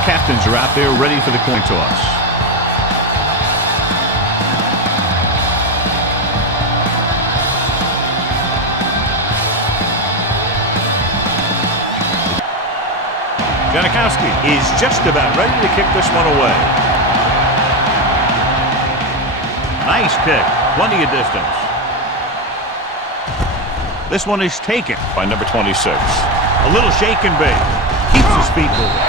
the captains are out there ready for the coin toss. Janikowski is just about ready to kick this one away. Nice kick, plenty of distance. This one is taken by number 26. A little shake and bake. Keeps his feet moving.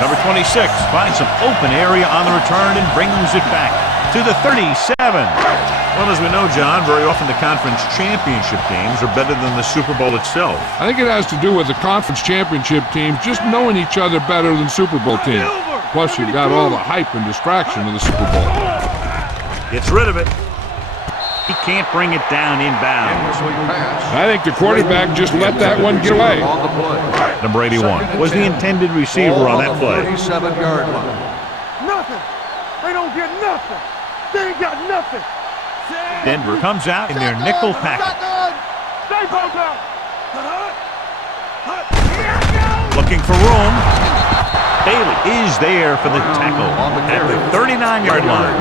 Number 26 finds some open area on the return and brings it back to the 37. Well, as we know, John, very often the conference championship games are better than the Super Bowl itself. I think it has to do with the conference championship teams just knowing each other better than Super Bowl teams. Plus, you've got all the hype and distraction of the Super Bowl. Gets rid of it. He can't bring it down inbounds. I think the quarterback just let that one get away. Number 81 was the intended receiver on that play. 37-yard line. Nothing. They don't get nothing. They ain't got nothing. Denver comes out in their nickel package. Stay both out. Looking for room. Bailey is there for the tackle at the 39-yard line.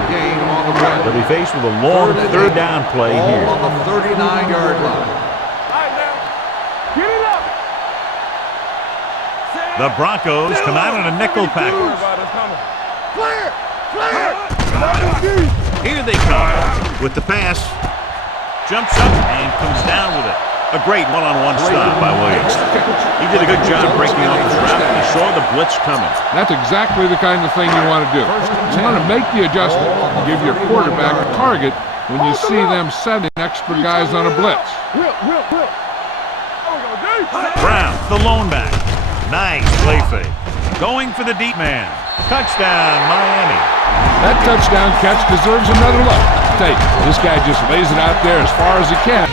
They'll be faced with a long third down play here. On the 39-yard line. Get it up. The Broncos come out in a nickel package. Clear. Clear. Here they come with the pass. Jumps up and comes down with it. A great one-on-one stop by Williams. He did a good job breaking off his route and he saw the blitz coming. That's exactly the kind of thing you want to do. You want to make the adjustment and give your quarterback a target when you see them setting extra guys on a blitz. Brown, the lone back. Nice play fake. Going for the deep man. Touchdown, Miami. That touchdown catch deserves another look. Hey, this guy just lays it out there as far as he can.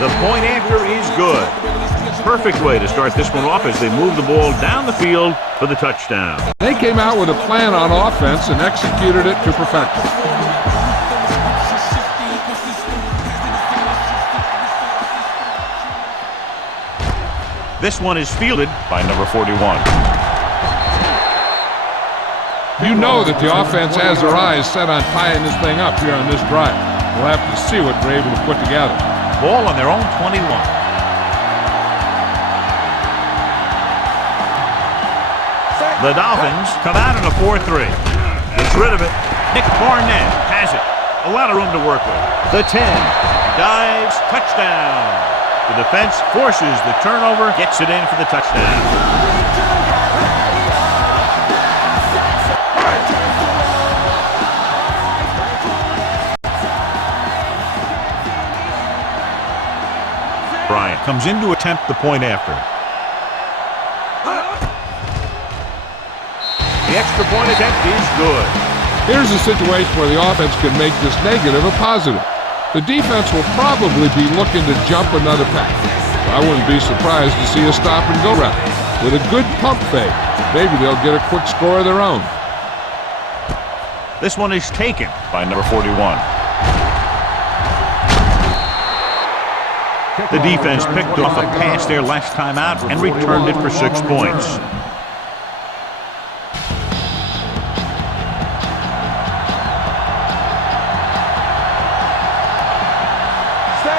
The point after is good. Perfect way to start this one off as they move the ball down the field for the touchdown. They came out with a plan on offense and executed it to perfection. This one is fielded by number 41. You know that the offense has their eyes set on tying this thing up here on this drive. We'll have to see what they're able to put together. Ball on their own 21. The Dolphins come out in a 4-3. Gets rid of it. Nick Barnett has it. A lot of room to work with. The 10. Dives. Touchdown. The defense forces the turnover. Gets it in for the touchdown. Bryant comes in to attempt the point after. The extra point attempt is good. Here's a situation where the offense can make this negative a positive. The defense will probably be looking to jump another pack. I wouldn't be surprised to see a stop-and-go route. With a good pump fake, maybe they'll get a quick score of their own. This one is taken by number 41. The defense picked off a pass there last time out and returned it for 6 points.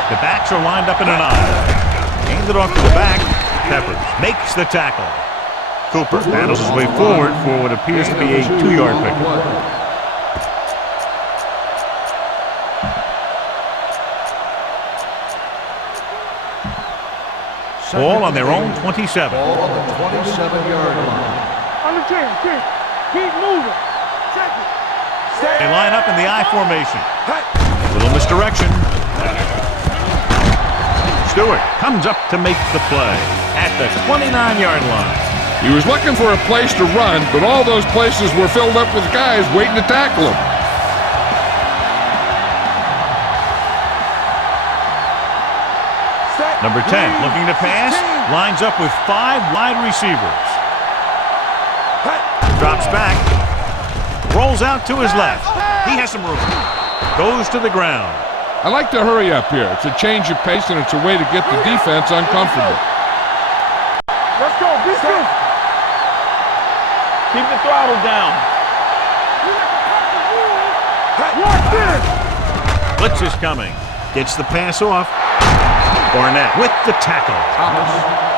The backs are lined up in an eye. Hands it off to the back. Peppers makes the tackle. Cooper battles his way forward for what appears to be a 2-yard pickup. Ball on their own 27. Ball on the 27-yard line. Understand, keep moving. Check it. They line up in the I formation. Little misdirection. Stewart comes up to make the play at the 29-yard line. He was looking for a place to run, but all those places were filled up with guys waiting to tackle him. Number 10 looking to pass. Lines up with 5 wide receivers. Drops back. Rolls out to his left. He has some room. Goes to the ground. I like to hurry up here. It's a change of pace, and it's a way to get the defense uncomfortable. Let's go. Be safe. Keep the throttle down. Watch this. Blitz is coming. Gets the pass off. Barnett with the tackle.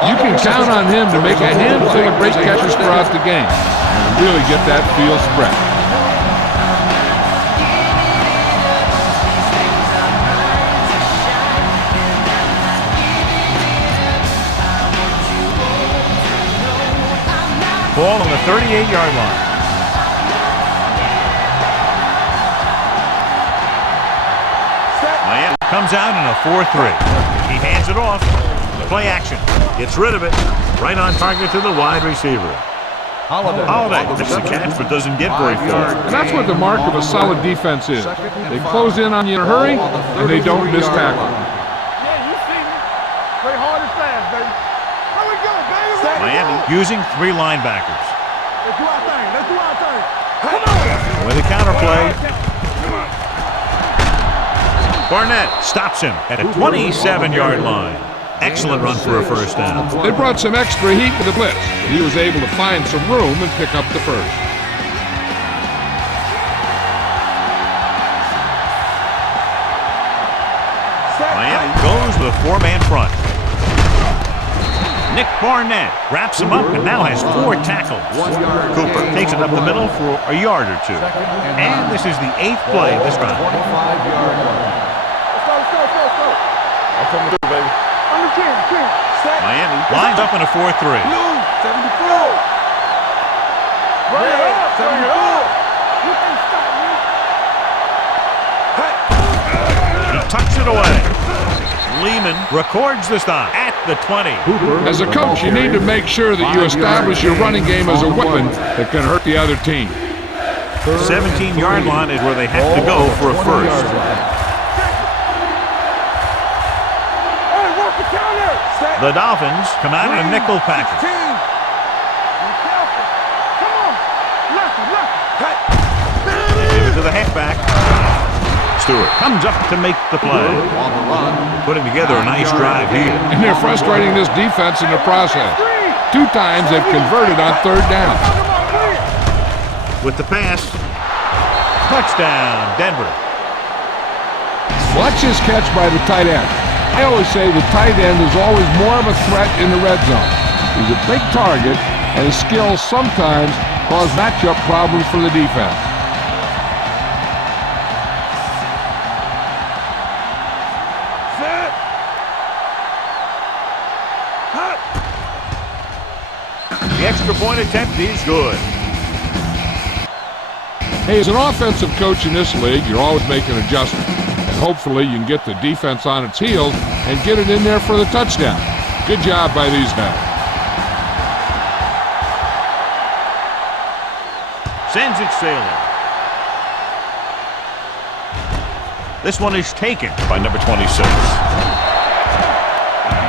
You can count on him to make a handful of great catches throughout the game and really get that field spread. Ball on the 38-yard line. Miami comes out in a 4-3. He hands it off. Play action. Gets rid of it. Right on target to the wide receiver. Holiday makes the catch but doesn't get very far. And that's what the mark of a solid defense is. They close in on you in a hurry, and they don't miss tackle. Yeah, you see me. Play hard and fast, baby. Here we go, baby. Miami using 3 linebackers. Let's do our thing. Let's do our thing. Come on. With a counterplay. Barnett stops him at a 27-yard line. Excellent run for a first down. They brought some extra heat with the blitz. He was able to find some room and pick up the first. Miami goes with a 4-man front. Nick Barnett wraps him up and now has 4 tackles. Cooper takes it up the middle for a yard or 2. And this is the 8th play of this round. I'm coming through, baby. On the 10. Miami lines up in a 4-3. 74. Bring it up. Bring it up. You can't stop me. He tucks it away. Lehman records the stop at the 20. As a coach, you need to make sure that you establish your running game as a weapon that can hurt the other team. 17-yard line is where they have to go for a first. Hey, work the counter. The Dolphins come out in a nickel package. Be careful. Come on. Lefty. Give it to the halfback. Stewart comes up to make the play. Putting together a nice drive here. And they're frustrating this defense in the process. 2 times they've converted on 3rd down. With the pass. Touchdown, Denver. Watch this catch by the tight end. I always say the tight end is always more of a threat in the red zone. He's a big target, and his skills sometimes cause matchup problems for the defense. The extra point attempt is good. Hey, as an offensive coach in this league, you're always making adjustments. And hopefully you can get the defense on its heels and get it in there for the touchdown. Good job by these guys. Sends it sailing. This one is taken by number 26.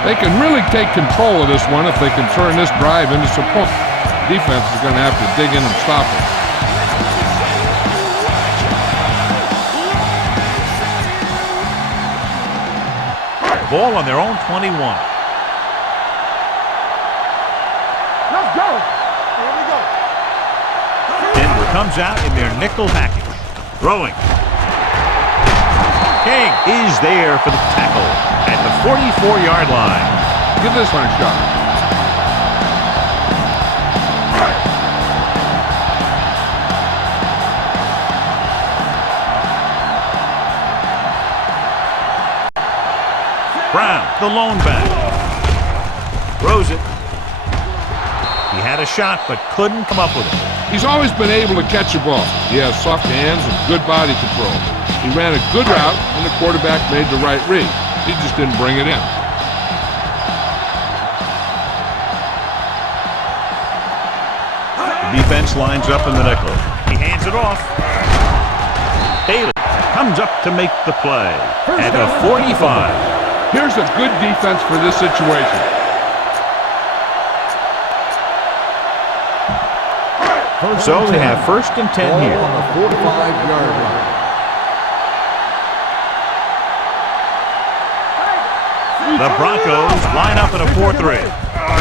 They can really take control of this one if they can turn this drive into some points. Defense is going to have to dig in and stop it. Ball on their own 21. Let's go. Here we go. Denver comes out in their nickel package. Throwing. King is there for the tackle at the 44-yard line. Give this one a shot. Brown, the lone back. Throws it. He had a shot but couldn't come up with it. He's always been able to catch a ball. He has soft hands and good body control. He ran a good route and the quarterback made the right read. He just didn't bring it in. The defense lines up in the nickel. He hands it off. Bailey comes up to make the play at the 45. Here's a good defense for this situation. So they have 1st and 10 Ball here. on the 45-yard line. The Broncos line up in a 4-3.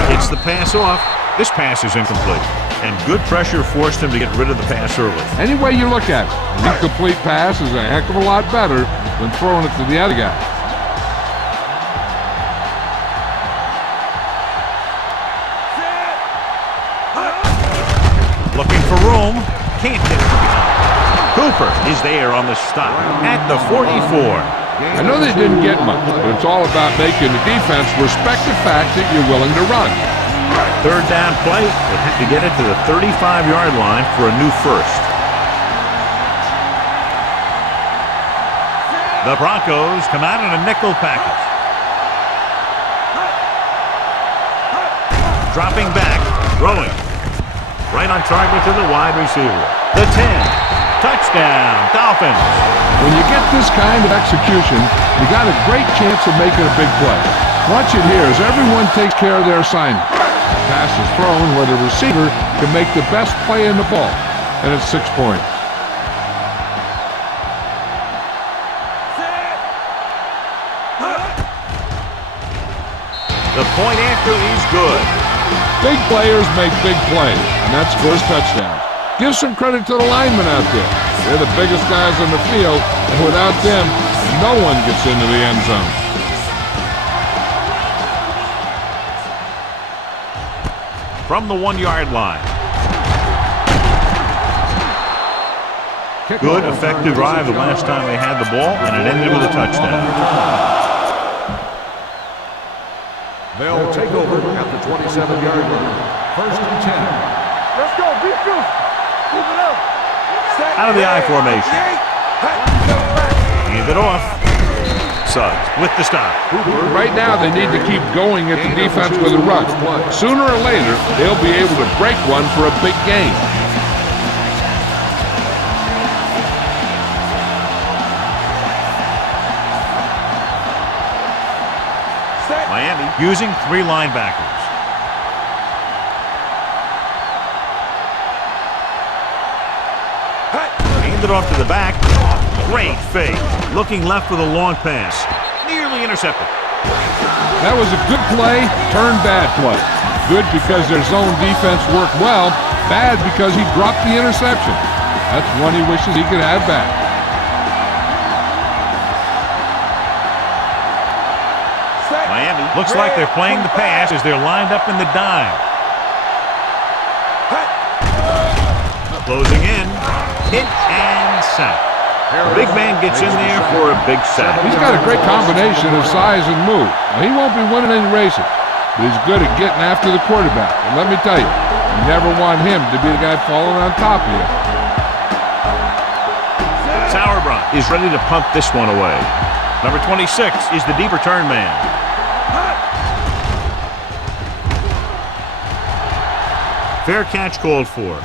Gets the pass off. This pass is incomplete. And good pressure forced him to get rid of the pass early. Any way you look at it, an incomplete pass is a heck of a lot better than throwing it to the other guy. Looking for room. Can't get it from behind. Cooper is there on the stop at the 44. I know they didn't get much, but it's all about making the defense respect the fact that you're willing to run. 3rd down play. They have to get it to the 35-yard line for a new 1st. The Broncos come out in a nickel package. Dropping back, throwing. Right on target to the wide receiver. The 10. Touchdown, Dolphins. When you get this kind of execution, you got a great chance of making a big play. Watch it here as everyone takes care of their assignment. The pass is thrown where the receiver can make the best play in the ball, and it's 6 points. The point after is good. Big players make big plays, and that scores touchdowns. Give some credit to the linemen out there. They're the biggest guys on the field, and without them, no one gets into the end zone. From the 1-yard line. Good, effective drive the last time they had the ball, and it ended with a touchdown. They'll take over at the 27-yard line. 1st and 10. Let's go. Defense. Move it up. Out of the I formation. Hand it off. Suggs with the stop. Right now, they need to keep going at the defense with a run. Sooner or later, they'll be able to break one for a big game. Miami using 3 linebackers. Hand it off to the back. Great fake. Looking left with a long pass. Nearly intercepted. That was a good play, turned bad play. Good because their zone defense worked well, bad because he dropped the interception. That's one he wishes he could have back. Miami looks like they're playing the pass as they're lined up in the dime. Closing in. Hit and sack. The big man gets in there for a big sack. He's got a great combination of size and move. Now, he won't be winning any races, but he's good at getting after the quarterback. And let me tell you, you never want him to be the guy falling on top of you. Sauerbrunn is ready to punt this one away. Number 26 is the deep return man. Fair catch called for.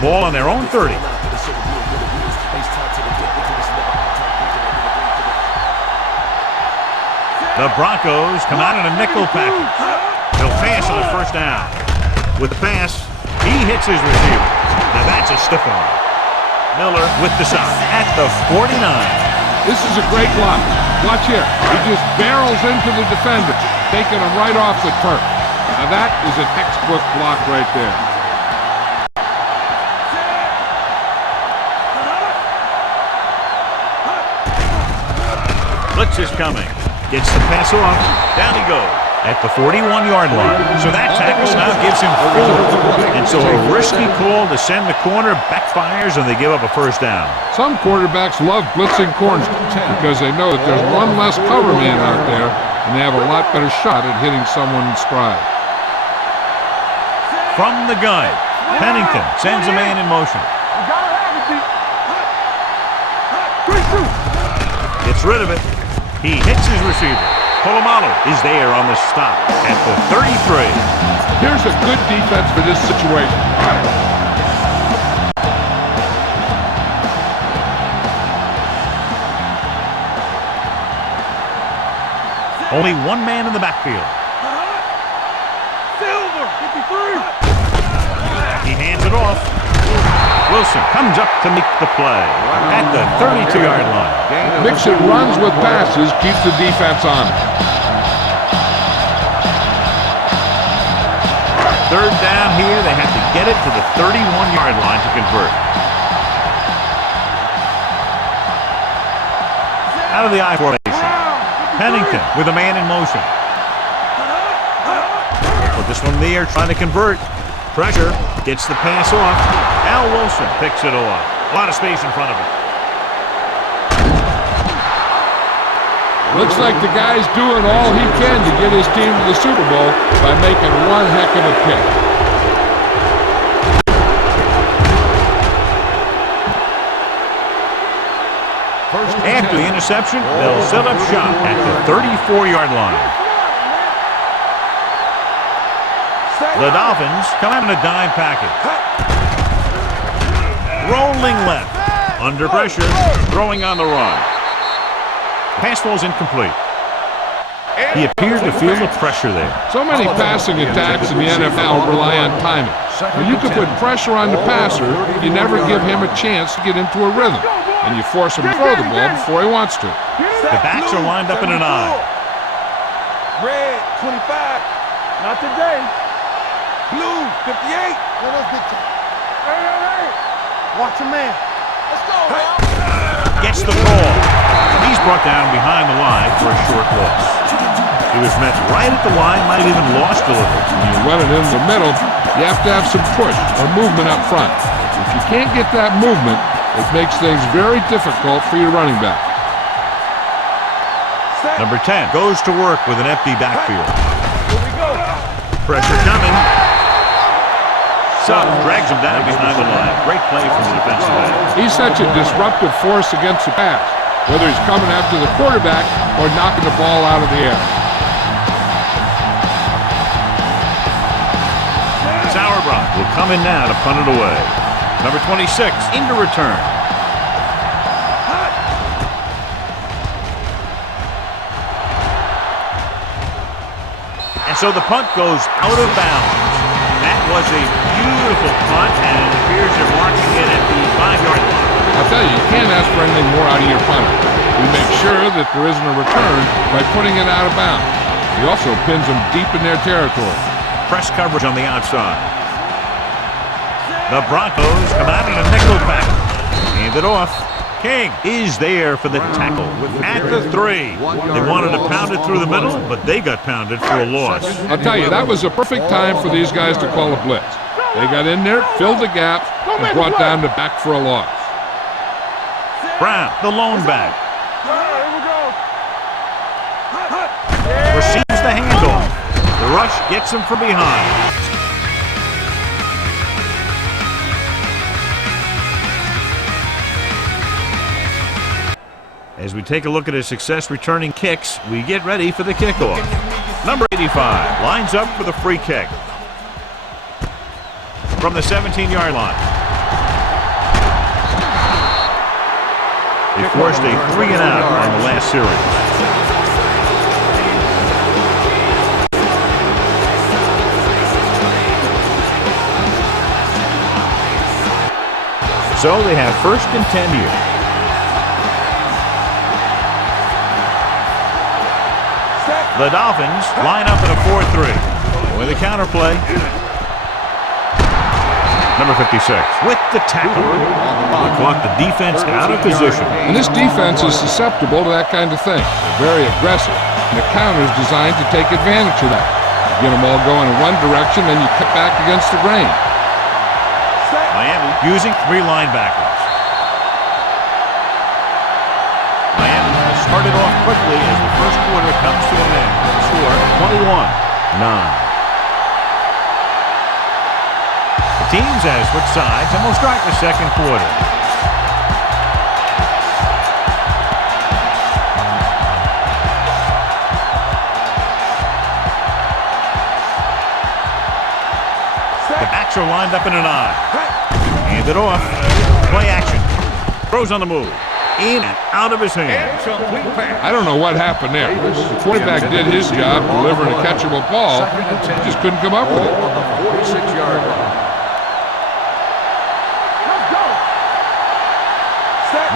Ball on their own 30. The Broncos come out in a nickel package. They'll pass on the 1st down. With the pass, he hits his receiver. Now that's a stiff arm. Miller with the shot at the 49. This is a great block. Watch here. He just barrels into the defender, taking him right off the turf. Now that is a textbook block right there. Blitz is coming. Gets the pass off. Down he goes at the 41-yard line. So that tackle now gives him 4. And so a risky call to send the corner backfires and they give up a 1st down. Some quarterbacks love blitzing corners because they know that there's one less cover man out there and they have a lot better shot at hitting someone in stride. From the gun, Pennington sends a man in motion. Gets rid of it. He hits his receiver. Polamalu is there on the stop at the 33. Here's a good defense for this situation. Only one man in the backfield. Silver, 53. He hands it off. Wilson comes up to make the play at the 32-yard line. Mixing runs with passes keeps the defense on it. Third down here. They have to get it to the 31-yard line to convert. Out of the I formation. Pennington with a man in motion. Put this one there, trying to convert. Pressure, gets the pass off. Al Wilson picks it off. A lot of space in front of him. Looks like the guy's doing all he can to get his team to the Super Bowl by making one heck of a pick. After the interception, they'll set up shop at the 34-yard line. The Dolphins come out in a dime package. Rolling left. Under pressure. Throwing on the run. Pass ball's incomplete. He appeared to feel the pressure there. So many passing attacks in the NFL rely on timing. When you can put pressure on the passer, you never give him a chance to get into a rhythm. And you force him to throw the ball before he wants to. The backs are lined up in an I. Red, 25. Not today. Blue, 58. Let us get you. Hey. Watch your man. Let's go, man. Gets the call. He's brought down behind the line for a short loss. He was met right at the line, might have even lost a little. When you run it in the middle, you have to have some push or movement up front. If you can't get that movement, it makes things very difficult for your running back. Number 10 goes to work with an empty backfield. Here we go. Pressure coming. Sutton drags him down behind the line. Great play from the defensive end. He's such a disruptive force against the pass, whether he's coming after the quarterback or knocking the ball out of the air. Sauerbach will come in now to punt it away. Number 26 into return. And so the punt goes out of bounds. That was a beautiful punt, and it appears they're marking it at the 5-yard line. I'll tell you, you can't ask for anything more out of your punter. You make sure that there isn't a return by putting it out of bounds. He also pins them deep in their territory. Press coverage on the outside. The Broncos come out in a nickel pack. Hand it off. King is there for the tackle at the 3. They wanted to pound it through the middle, but they got pounded for a loss. I'll tell you, that was a perfect time for these guys to call a blitz. They got in there, filled the gap, and brought down the back for a loss. Brown, the lone back. Here we go. Receives the handoff. The rush gets him from behind. As we take a look at his success returning kicks, we get ready for the kickoff. Number 85 lines up for the free kick. From the 17-yard line. They forced a 3-and-out on the last series. So they have 1st and 10 here. The Dolphins line up in a 4-3 with a counterplay. Number 56 with the tackle. They caught the defense out of position. And this defense is susceptible to that kind of thing. They're very aggressive. And the counter is designed to take advantage of that. You get them all going in one direction, then you cut back against the grain. Miami using 3 linebackers. Miami has started off quickly as the first quarter comes to an end. The score 21-9. The teams have switched sides and will start the second quarter. The backs are lined up in an eye. Hand it off. Play action. Throws on the move. In and out of his hands. I don't know what happened there. The quarterback did his job delivering a catchable ball. He just couldn't come up with it. On the 46-yard line.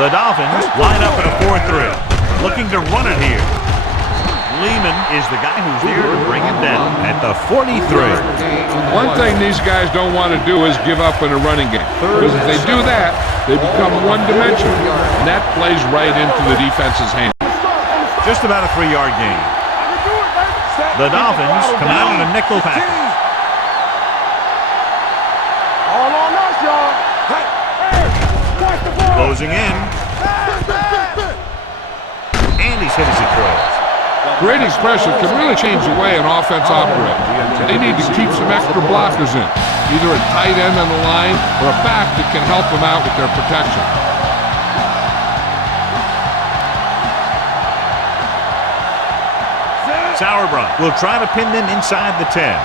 The Dolphins line up in a 4-3. Looking to run it here. Lehman is the guy who's there to bring it down at the 43. One thing these guys don't want to do is give up in a running game. Because if they do that, they become one-dimensional. And that plays right into the defense's hands. Just about a 3-yard gain. The Dolphins come out in a nickel package. All on us, y'all. Closing in. And he's hit as he throws. Creating pressure can really change the way an offense operates. They need to keep some extra blockers in, either a tight end on the line or a back that can help them out with their protection. Sauerbrunn will try to pin them inside the 10.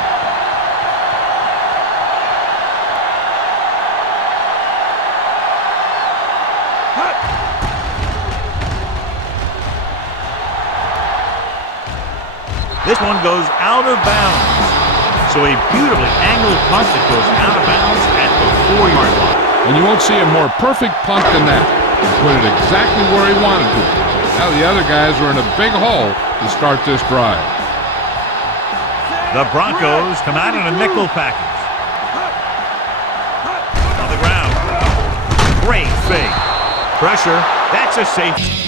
This one goes out of bounds. So a beautifully angled punt that goes out of bounds at the 4-yard line. And you won't see a more perfect punt than that. He put it exactly where he wanted to. Now the other guys are in a big hole to start this drive. The Broncos come out in a nickel package. On the ground. Great fake. Pressure. That's a safety.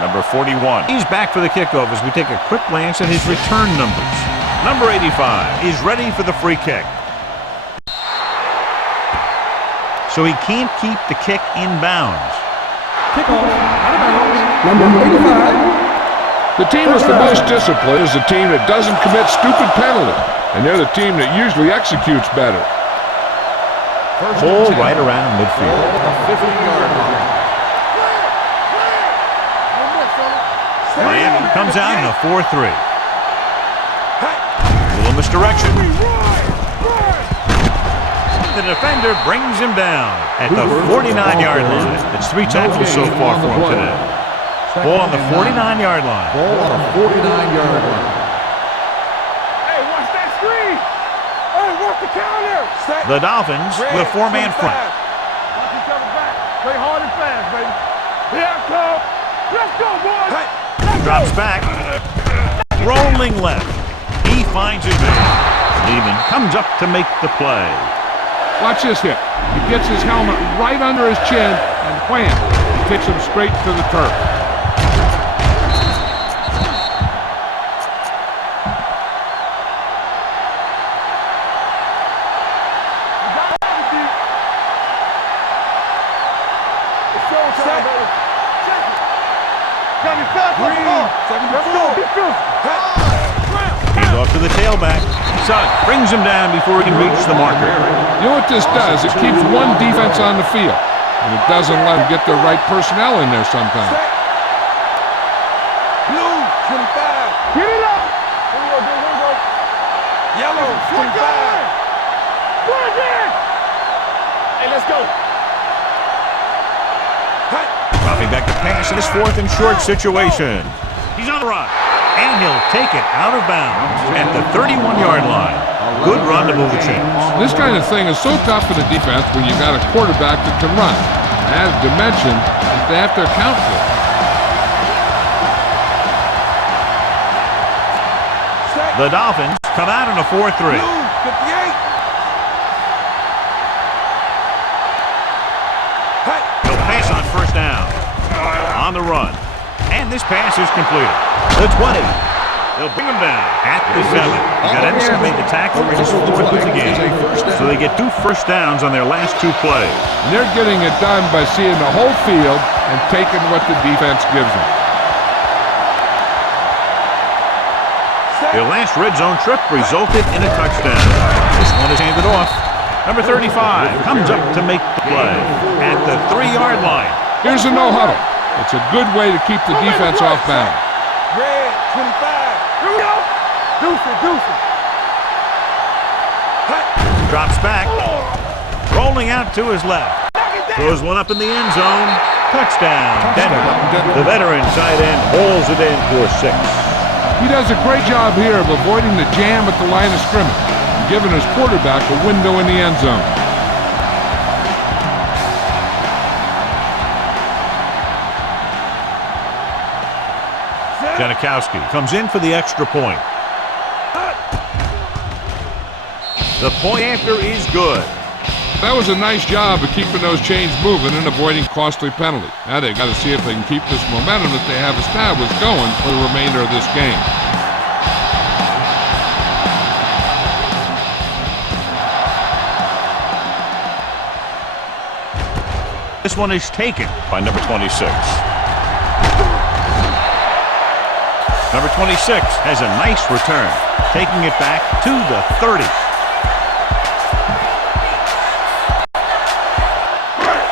Number 41. He's back for the kickoff as we take a quick glance at his return numbers. Number 85 is ready for the free kick. So he can't keep the kick in bounds. Kickoff out of bounds. Number 85. The team that's the most disciplined is the team that doesn't commit stupid penalties. And they're the team that usually executes better. Ball right around midfield. The 50-yard line. Miami comes out in a 4-3. Little misdirection. The defender brings him down at the 49-yard line. It's 3 tackles so far for him today. Ball on the 49-yard line. Ball on the 49-yard line. Hey, watch that screen. Hey, watch the counter. The Dolphins with a 4-man front. Watch each other back. Play hard and fast, baby. Here I come. Let's go, boys. Drops back. Rolling left. He finds his man. Lehman comes up to make the play. Watch this hit. He gets his helmet right under his chin, and wham, he kicks him straight to the turf. Hand off to the tailback. Sugg brings him down before he can reach the marker. You know what this does? It keeps one defense on the field, and it doesn't let them get the right personnel in there sometimes. Blue 25. Get it up. Yellow 25. Hey, let's go. Dropping back to pass in this 4th and short situation. He's on the run. And he'll take it out of bounds at the 31-yard line. Good run to move the chains. This kind of thing is so tough for the defense when you've got a quarterback that can run. As dimension that they have to account for. The Dolphins come out in a 4-3. Blue 58. He'll pass on first down. On the run. And this pass is completed. The 20. They'll bring him down at the 7. You got Edison made the tackle for his 4th of the game. So they get 2 first downs on their last 2 plays. And they're getting it done by seeing the whole field and taking what the defense gives them. Their last red zone trip resulted in a touchdown. This one is handed off. Number 35 comes up to make the play at the 3-yard line. Here's a no-huddle. It's a good way to keep the defense off balance. Red, 25. Here we go. Deuce it, deuce it. Drops back. Rolling out to his left. Throws one up in the end zone. Touchdown, Denver. The veteran tight end hauls it in for 6. He does a great job here of avoiding the jam at the line of scrimmage and giving his quarterback a window in the end zone. Janikowski comes in for the extra point. The point after is good. That was a nice job of keeping those chains moving and avoiding costly penalties. Now they've got to see if they can keep this momentum that they have established going for the remainder of this game. This one is taken by number 26. Number 26 has a nice return, taking it back to the 30.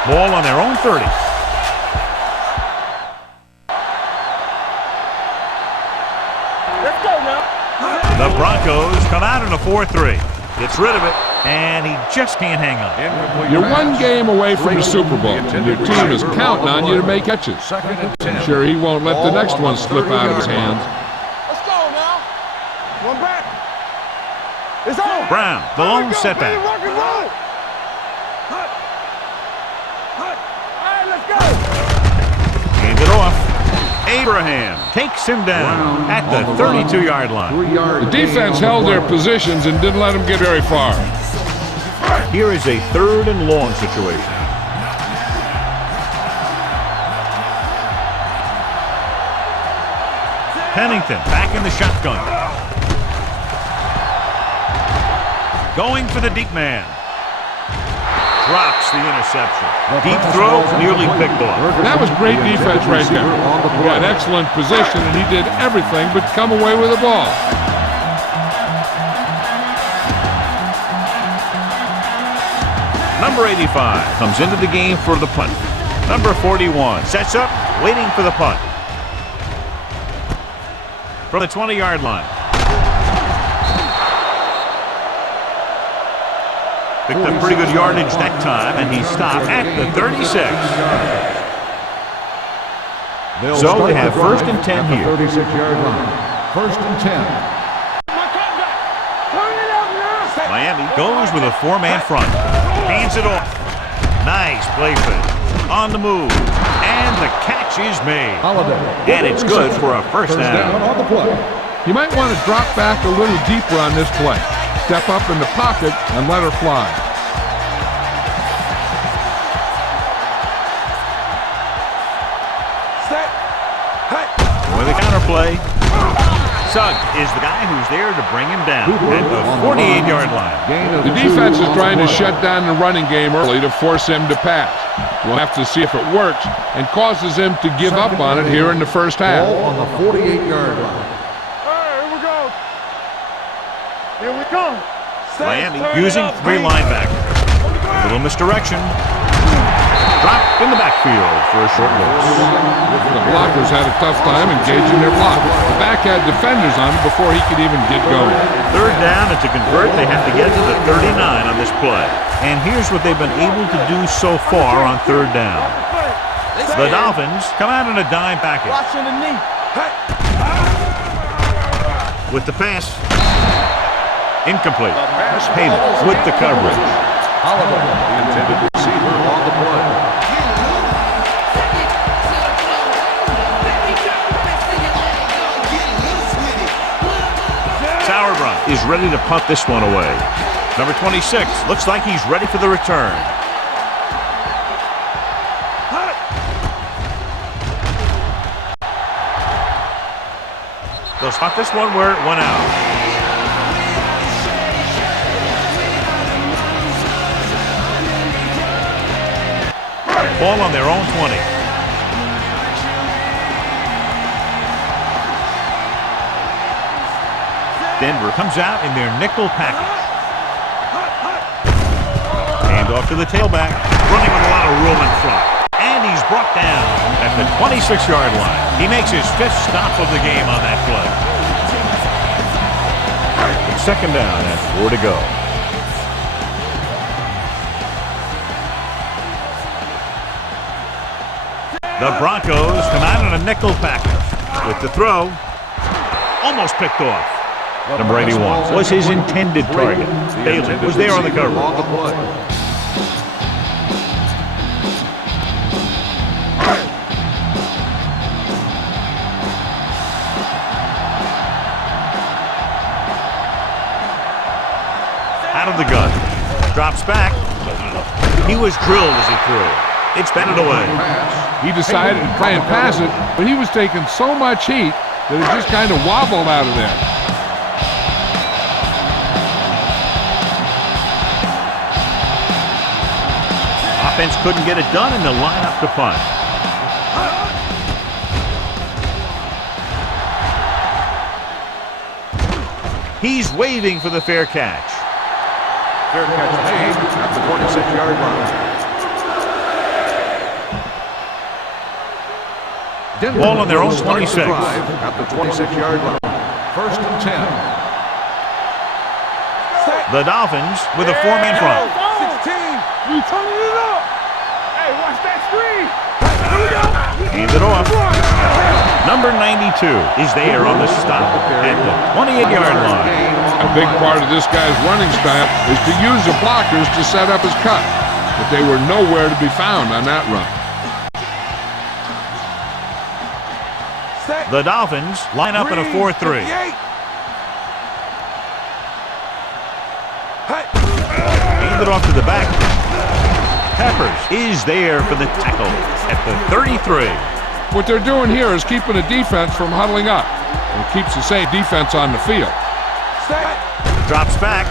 Ball on their own 30. Let's go now. The Broncos come out in a 4-3. Gets rid of it, and he just can't hang on. You're one game away from the Super Bowl, and your team is counting on you to make catches. I'm sure he won't let the next one slip out of his hands. Let's go now. One back. It's on. Brown, the lone setback. Rock and roll. Hand it off. Abraham takes him down at the 32-yard line. The defense held their positions and didn't let them get very far. Here is a 3rd and long situation. Pennington back in the shotgun. Going for the deep man. Drops the interception. Deep throw, nearly picked off. That was great defense right there. He got excellent position, and he did everything but come away with the ball. Number 85 comes into the game for the punt. Number 41 sets up, waiting for the punt. From the 20-yard line. Picked up pretty good yardage that time, and he stopped at the 36. So they have 1st and 10 here. 36-yard line. 1st and 10. Miami goes with a 4-man front. Hands it off. Nice play fake. On the move. And the catch is made. And it's good for a first down. On the play. You might want to drop back a little deeper on this play. Step up in the pocket and let her fly. With a counterplay. Sugg is the guy who's there to bring him down at the 48-yard line. The defense is trying to shut down the running game early to force him to pass. We'll have to see if it works and causes him to give up on it here in the first half. Ball on the 48-yard line. Here we go. Here we come. Miami using 3 linebackers. A little misdirection. Dropped in the backfield for a short loss. The blockers had a tough time engaging their block. The back had defenders on him before he could even get going. 3rd down, and to convert, they have to get to the 39 on this play. And here's what they've been able to do so far on 3rd down. The Dolphins come out in a dime package. Watching the knee. With the pass. Incomplete. Payment with the coverage. Holiday, the intended receiver on the play. Sauerbrunn is ready to punt this one away. Number 26 looks like he's ready for the return. They'll spot this one where it went out. Ball on their own 20. Denver comes out in their nickel package. Handoff to the tailback. Running with a lot of room in front. And he's brought down at the 26-yard line. He makes his 5th stop of the game on that play. Second down and 4 to go. The Broncos come out on a nickel package. With the throw, almost picked off. Number 81 was his intended target. Bailey was there on the cover. Out of the gun. Drops back. He was drilled as he threw. It's batted away. He decided to try and pass it, but he was taking so much heat that it just kind of wobbled out of there. Offense couldn't get it done, and they'll line up to punt. He's waving for the fair catch. Fair catch made at the 26-yard line. Denver Ball on their own will start 26. the drive at the 26-yard line. First and 10. The Dolphins with a 4-man front. 16. We turning it up. Hey, watch that screen. Here we go. Hands it off. Number 92 is there on the stop at the 28-yard line. A big part of this guy's running style is to use the blockers to set up his cut, but they were nowhere to be found on that run. The Dolphins line up in a 4-3. Hand it off to the back. Peppers is there for the tackle at the 33. What they're doing here is keeping the defense from huddling up. It keeps the same defense on the field. Drops back.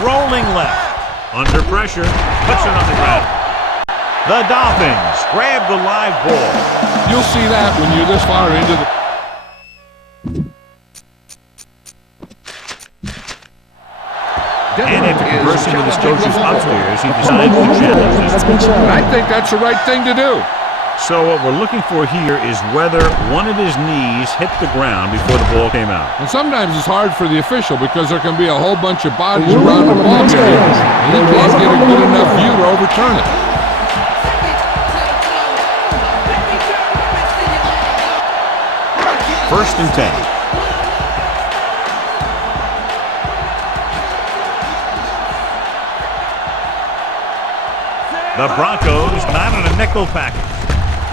Rolling left. Under pressure. Puts it on the ground. The Dolphins grab the live ball. You'll see that when you're this far into the... And after conversing with his coaches upstairs, he decides to challenge this. I think that's the right thing to do. So what we're looking for here is whether one of his knees hit the ground before the ball came out. And sometimes it's hard for the official because there can be a whole bunch of bodies around the ball game, and he can't get a good enough view to overturn it. First and 10. The Broncos not on a nickel package.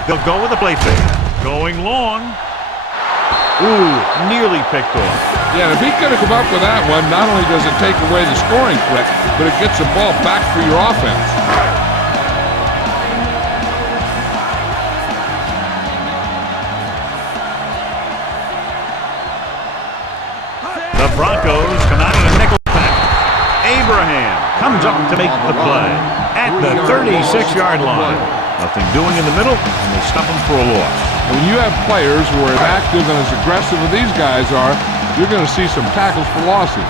They'll go with a play fake. Going long. Ooh, nearly picked off. Yeah, if he could have come up with that one, not only does it take away the scoring threat, but it gets the ball back for your offense. The Broncos come out in a nickel pack. Abraham comes up to make the play at the 36-yard line. Nothing doing in the middle, and they stop him for a loss. And when you have players who are as active and as aggressive as these guys are, you're going to see some tackles for losses.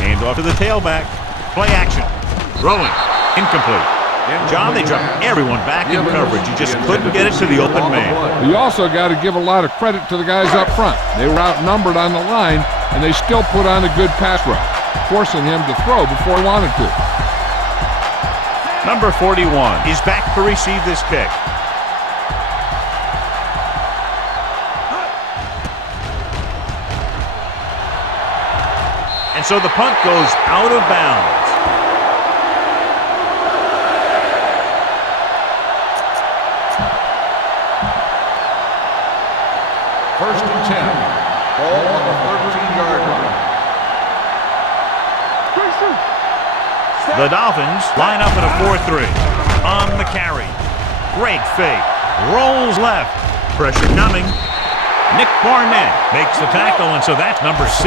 Hand off to the tailback. Play action. Throwing. Incomplete. John, they dropped everyone back in coverage. You just couldn't get it to the open man. You also got to give a lot of credit to the guys up front. They were outnumbered on the line, and they still put on a good pass rush, forcing him to throw before he wanted to. Number 41 is back to receive this kick. And so the punt goes out of bounds. First and 10. Ball on the 13-yard line. The Dolphins line up in a 4-3. On the carry. Great fake. Rolls left. Pressure coming. Nick Barnett makes the tackle, and so that's number 6.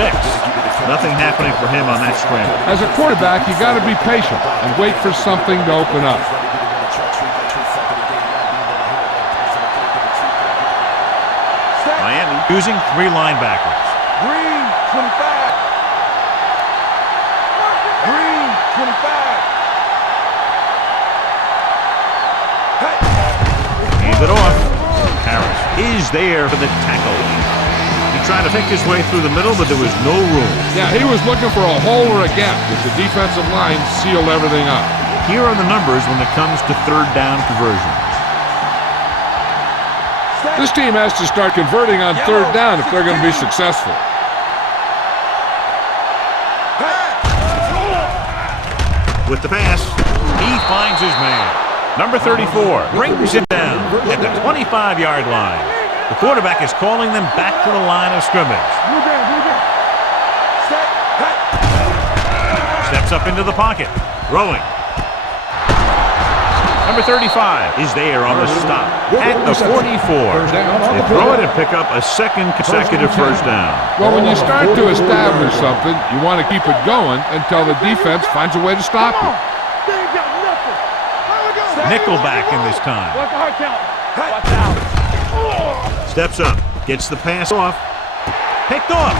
Nothing happening for him on that scramble. As a quarterback, you got to be patient and wait for something to open up. Miami using 3 linebackers. is there for the tackle. He tried to pick his way through the middle, but there was no room. Yeah, he was looking for a hole or a gap, but the defensive line sealed everything up. Here are the numbers when it comes to third down conversions. This team has to start converting on third down if they're going to be successful. With the pass, he finds his man. Number 34 brings it down at the 25-yard line. The quarterback is calling them back to the line of scrimmage. Steps up into the pocket, throwing. Number 35 is there on the stop at the 44. They throw it and pick up a second consecutive first down. Well, when you start to establish something, you want to keep it going until the defense finds a way to stop it. Nickelback in this time. Watch the hard count. Watch out. Steps up, gets the pass off, picked off.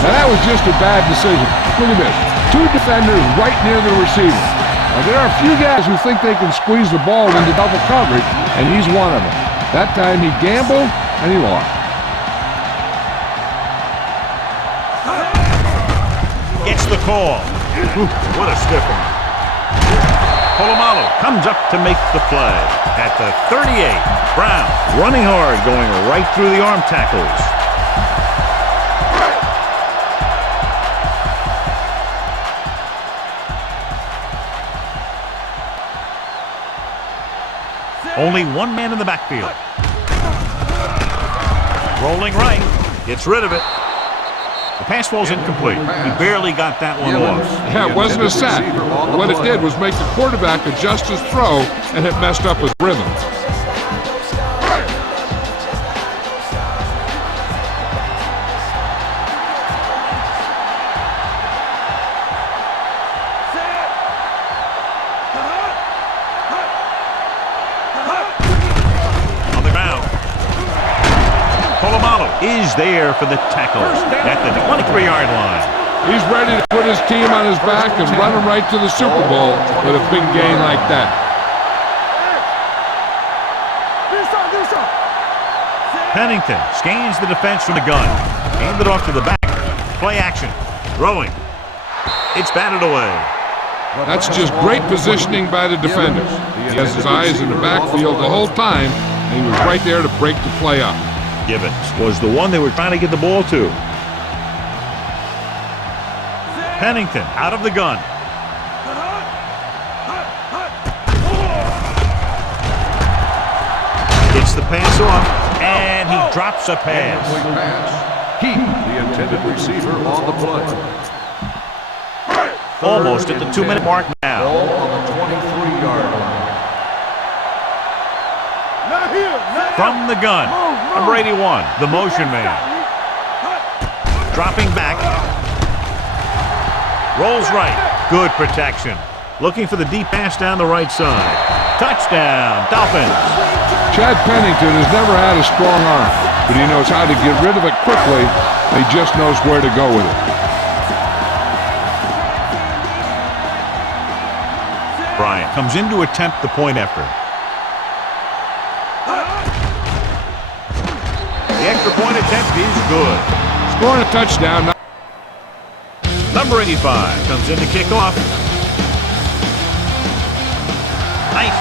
Now that was just a bad decision. Look at this. Two defenders right near the receiver. Now there are a few guys who think they can squeeze the ball into double coverage, and he's one of them. That time he gambled, and he lost. Gets the call. Ooh, what a stiff one. Polamalu comes up to make the play. At the 38, Brown running hard, going right through the arm tackles. Only one man in the backfield. Rolling right. Gets rid of it. The pass falls incomplete. He barely got that one off. Yeah, it wasn't a sack. What it did was make the quarterback adjust his throw, and it messed up his rhythm. Is there for the tackle at the 23-yard line. He's ready to put his team on his back and run him right to the Super Bowl with a big gain like that. Pennington scans the defense from the gun. Hand it off to the back. Play action. Throwing. It's batted away. That's just great positioning by the defenders. He has his eyes in the backfield the whole time, and he was right there to break the play up. Gibbons was the one they were trying to get the ball to. Pennington out of the gun. Gets the pass off, and he drops a pass. He, the intended receiver, on the play. Almost at the 2-minute mark now. Ball on the 23-yard line. From the gun, number 81, the motion man. Dropping back. Rolls right. Good protection. Looking for the deep pass down the right side. Touchdown, Dolphins. Chad Pennington has never had a strong arm, but he knows how to get rid of it quickly. He just knows where to go with it. Bryant comes in to attempt the point effort. The extra point attempt is good. Scoring a touchdown. Number 85 comes in to kick off. Nice.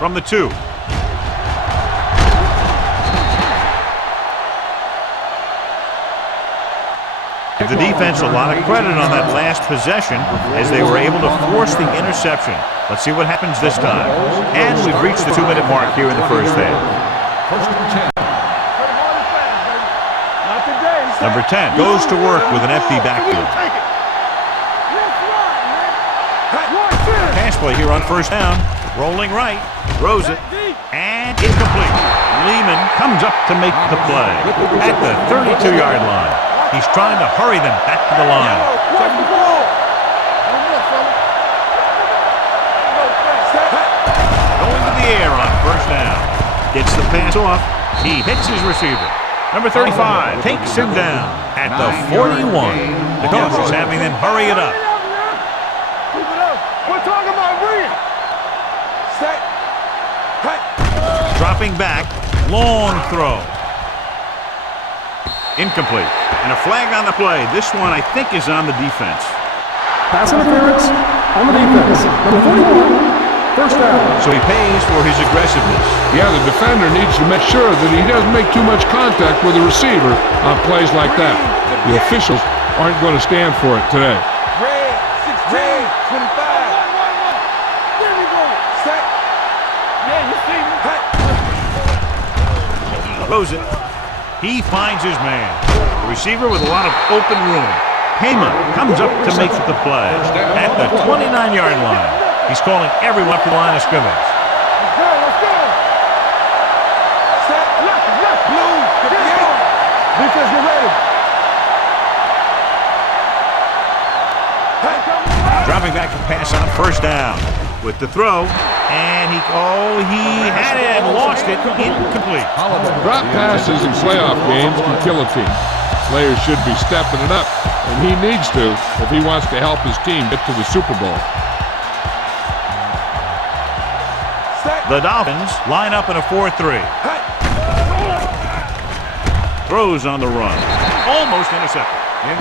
From the 2. Give the defense a lot of credit on that last possession as they were able to force the interception. Let's see what happens this time. And we've reached the 2-minute mark here in the first half. Number 10 goes to work with an empty backfield. Pass play here on first down. Rolling right. Throws it. And incomplete. Lehman comes up to make the play at the 32-yard line. He's trying to hurry them back to the line. Going to the air on first down. Gets the pass off. He hits his receiver. Number 35 takes him down at the 41. The coach is having them hurry it up. Keep it up. We're talking about bringing. Set. Cut. Dropping back, long throw. Incomplete. And a flag on the play. This one, I think, is on the defense. Pass interference on the defense. Number 41. First down. So he pays for his aggressiveness. Yeah, the defender needs to make sure that he doesn't make too much contact with the receiver on plays like that. The officials aren't going to stand for it today. Red, 16, 25. There we go. Set. Yeah, you see me. Cut. Throws it. He finds his man. The receiver with a lot of open room. Heyman comes up to make the play at the 29-yard line. He's calling everyone to the line of scrimmage. Let's go, let's go. Set. Left, left. Blue. Get Yeah. going. Defense, get ready. Dropping back to pass on first down with the throw. And he had it and lost it. Incomplete. Drop passes in playoff games can kill a team. Players should be stepping it up, and he needs to if he wants to help his team get to the Super Bowl. The Dolphins line up in a 4-3. Throws on the run. Almost intercepted.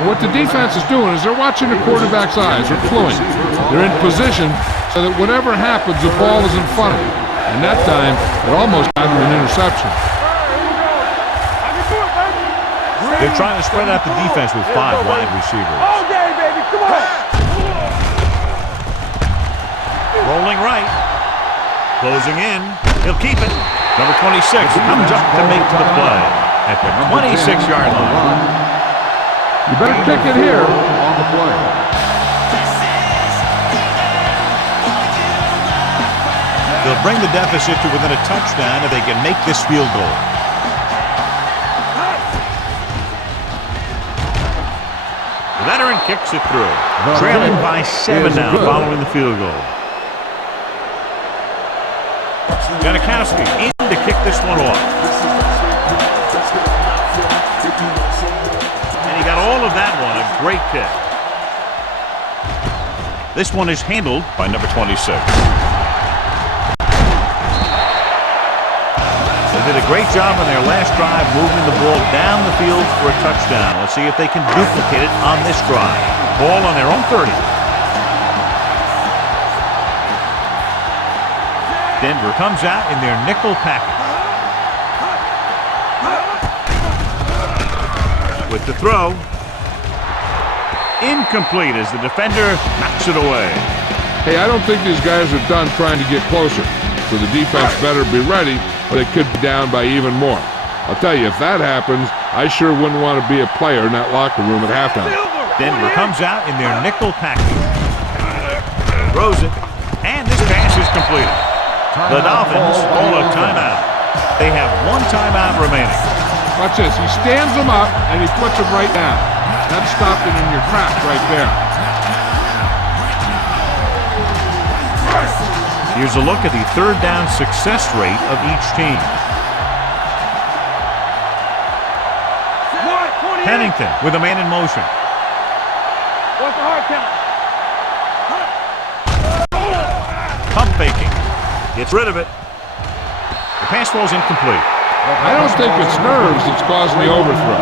What the defense is doing is they're watching the quarterback's eyes. They're fluent. They're in position so that whatever happens, the ball is in front of them. And that time, it almost got him an interception. They're trying to spread out the defense with 5 wide receivers. All day, baby. Come on. Rolling right. Closing in. He'll keep it. Number 26 comes up to make the play at the 26-yard line. You better kick it here. On the play. They'll bring the deficit to within a touchdown if they can make this field goal. The veteran kicks it through. Trailing by 7 now following the field goal. Janikowski in to kick this one off. And he got all of that one. A great kick. This one is handled by number 26. They did a great job on their last drive moving the ball down the field for a touchdown. Let's see if they can duplicate it on this drive. Ball on their own 30. Denver comes out in their nickel package. With the throw. Incomplete as the defender knocks it away. Hey, I don't think these guys are done trying to get closer. So the defense better be ready, or they could be down by even more. I'll tell you, if that happens, I sure wouldn't want to be a player in that locker room at halftime. Denver comes out in their nickel package. Throws it. And this pass is completed. The Dolphins call a timeout. They have 1 timeout remaining. Watch this. He stands them up, and he puts them right down. That's stopping in your tracks right there. Here's a look at the third down success rate of each team. Pennington with a man in motion. What's the hard count? Pump faking. Gets rid of it. The pass ball's incomplete. I don't think it's nerves that's causing the overthrow.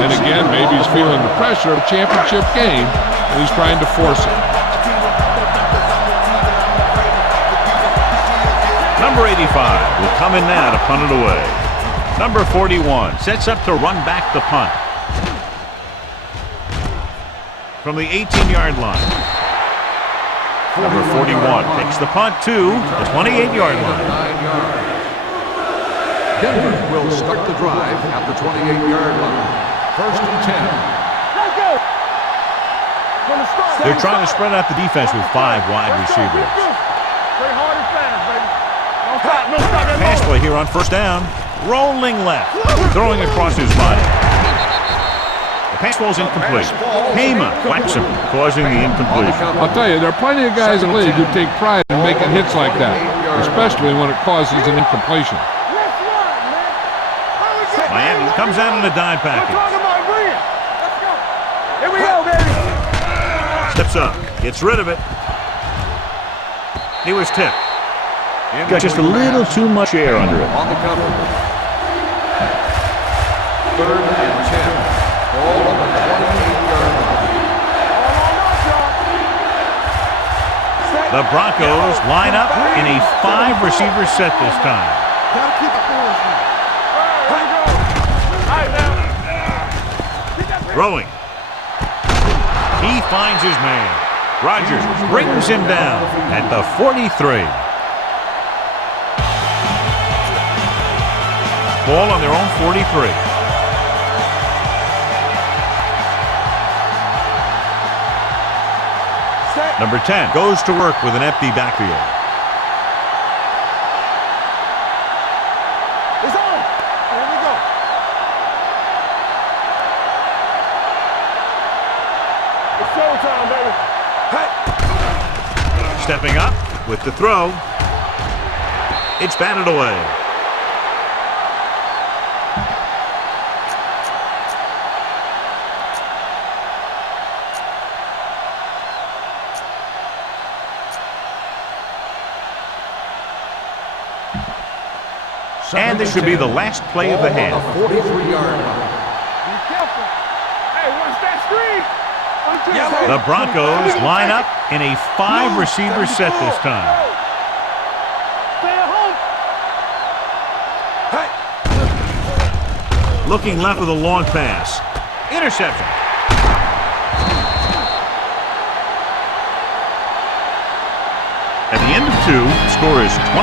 Then again, maybe he's feeling the pressure of a championship game, and he's trying to force it. Number 85 will come in now to punt it away. Number 41 sets up to run back the punt. From the 18-yard line. Number 41 takes the punt to the 28-yard line. Denver will start the drive at the 28-yard line. First and 10. Let's go. From the start. They're trying to spread out the defense with 5 wide receivers. Play hard and fast, baby. Don't stop, no stop. Pass play here on first down. Rolling left. Throwing across his body. The pass ball's incomplete. Heyman whacks him, causing the incompletion. I'll tell you, there are plenty of guys in the league who take pride in making hits like that, especially when it causes an incompletion. Let's run, man. Miami comes out in a dime We're package. talking about win. Let's go. Here we go, baby. Steps up. Gets rid of it. He was tipped. Got just a little too much air under it. On the cover. 3rd and 10. Ball on the 28-yard line. The Broncos line up in a 5-receiver set this time. Gotta keep it for us now. Here we go. All right, now. Throwing. He finds his man. Rodgers brings him down at the 43. Ball on their own 43. Number 10 goes to work with an empty backfield. It's on. Here we go. It's showtime, baby. Stepping up with the throw. It's batted away. And this should be the last play of the half. 43-yard line. Be careful. Hey, watch that screen. The Broncos line up in a 5-receiver set this time. Stay at home. Looking left with a long pass. Interception. At the end of 2, score is 20.